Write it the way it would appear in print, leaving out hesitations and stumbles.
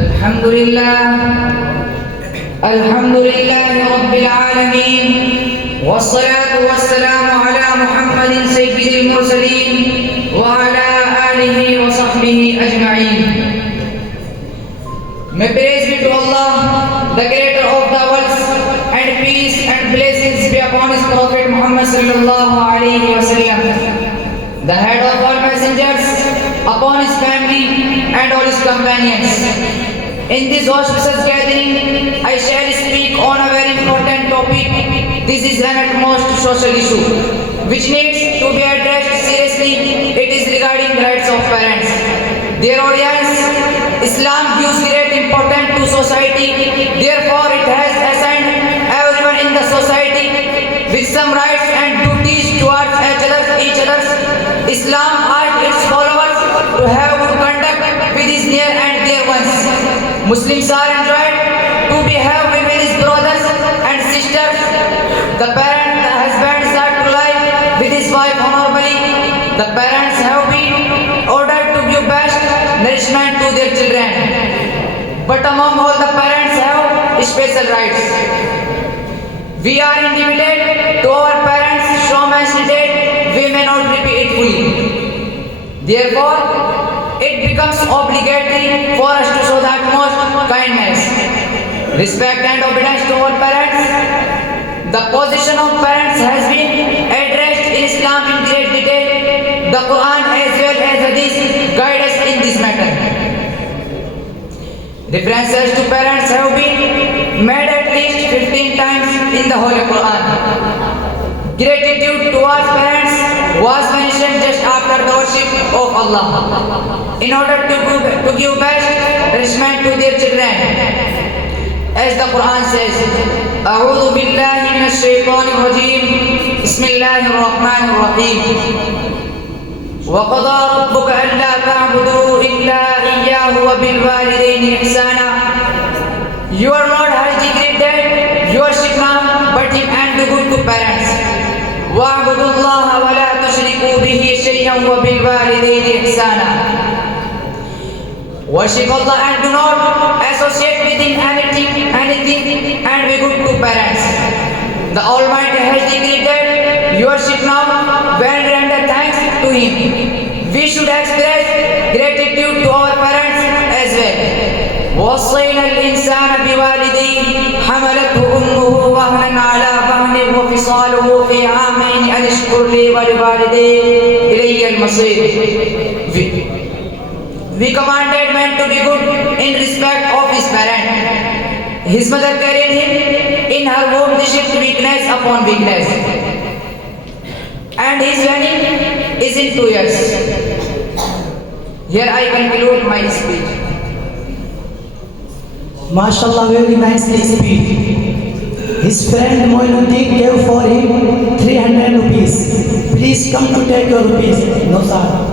Alhamdulillah Rabbil Alameen, wassalatu wassalamu ala Muhammadin Sayyidil Mursaleen wa ala alihi wa sahbihi ajma'een. May praise be to Allah, the creator of the worlds, and peace and blessings be upon his Prophet Muhammad sallallahu alayhi wa sallam, the head of all messengers, upon his family and all his companions. In this auspicious gathering, I shall speak on a very important topic. This is an utmost social issue which needs to be addressed seriously. It is regarding the rights of parents. Dear audience, Islam gives great importance to society. Therefore, it has assigned everyone in the society with some rights and duties towards each other. Islam urges its followers to have good conduct with his near and dear ones. Muslims are enjoined to behave with his brothers and sisters. The husbands are to live with his wife honorably. The parents have been ordered to give best nourishment to their children. But among all, the parents have special rights. We are indebted to our parents so much that we may not repay it fully. Therefore, it becomes obligatory for us to show the utmost kindness, respect and obedience to our parents. The position of parents has been addressed in Islam in great detail. The Quran as well as Hadith guide us in this matter. References to parents have been made at least 15 times in the Holy Quran. Gratitude towards parents was mentioned just after the worship of Allah, in order to give best nourishment to their children. As the Quran says, أعوذ بالله من الشيطان الرجيم بسم الله الرحمن الرحيم وقضى ربك ألا تعبدوا إلا إياه وبالوالدين إحسانا. Your Lord has decreed that you worship none but Him and do good to parents. وَاعْبُدُوا اللَّهَ وَلَا تُشْرِكُوا بِهِ شَيْئًا وَبِالْوَالِدَيْنِ إِحْسَانًا. Worship Allah and do not associate with Him anything and be good to parents. The Almighty has decreed that you worship now when render thanks to Him. We should express gratitude to our parents as well. وَوَصَّيْنَا الْإِنسَانَ بِوَالِدَيْهِ حَمَلَتْهُ أُمُّهُ وَهْنًا عَلَى وَهْنٍ وَفِصَالُهُ فِي عَامَيْنِ أَنِ اشْكُرْ لِي وَلِوَالِدَيْكَ إِلَيَّ الْمَصِيرُ. We commanded man to be good in respect of his parent. His mother carried him in her womb, to shift weakness upon weakness, and his learning is in 2 years. Here I conclude my speech. MashaAllah, very nicely speak. His friend Moinuddin gave for him 300 rupees. Please come to take your rupees. No sir.